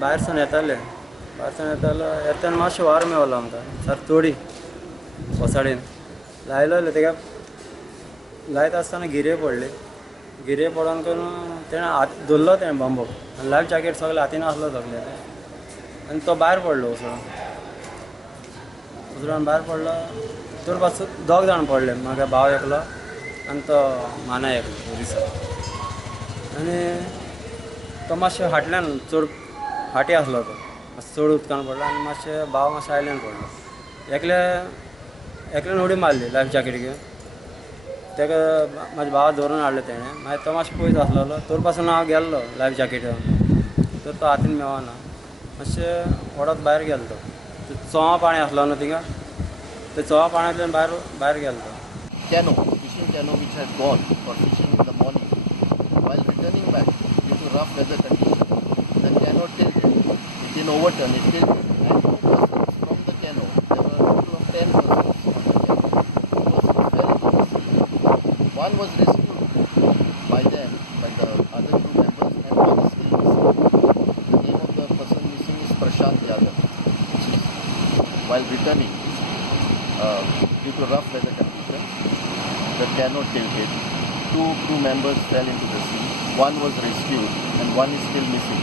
भायरसून येताले येतना मातशें वारो मेवलो आमकां सारको चोडी वसाडेन लायलो तेका लायता आसतना गिरे पडोन करून तेणें हात धरलो तेणें बांबो आनी लायफ जॅकेट सगळें हातीन आसलो सगळें आनी तो भायर पडलो उसळून भायर पडलो तर पासून 2 जाण पडले म्हाका भाव एकलो आनी तो माना एकलो दिसा आनी तो मातशें फाटल्यान चड फाटी आसलो तो चड उदकान पडलो आनी मातशें भाव मातशें आयल्यान पडलो एकल्यान उडी मारली लायफ जॅकेट घेवन तेका म्हाज्या भावा धरून हाडलो तेणें मागीर तो मातशें पयस आसलेलो तर पासून हांव गेल्लो लायफ जॅकेट घेवन तर तो हातीन मेवना मातशें ओडोत भायर गेलो तो चोवा पाणी आसलो न्हू थिंगा ते चोवा पाण्यातल्यान भायर गेलो तो Cano, fishing cano which had gone for fishing in the morning. While returning back due to rough weather conditions, the cano tilted. It didn't overturn, it tilted. And 2 persons from the cano, there were a total of 10 persons on the cano. 2 persons fell into the sea. One was rescued by them, by the other 2 members, and one is still missing. The name of the person missing is Prashant Yadav. While returning, due to rough weather conditions, the cano tilted. 2 crew members fell into the sea. One was rescued and one is still missing.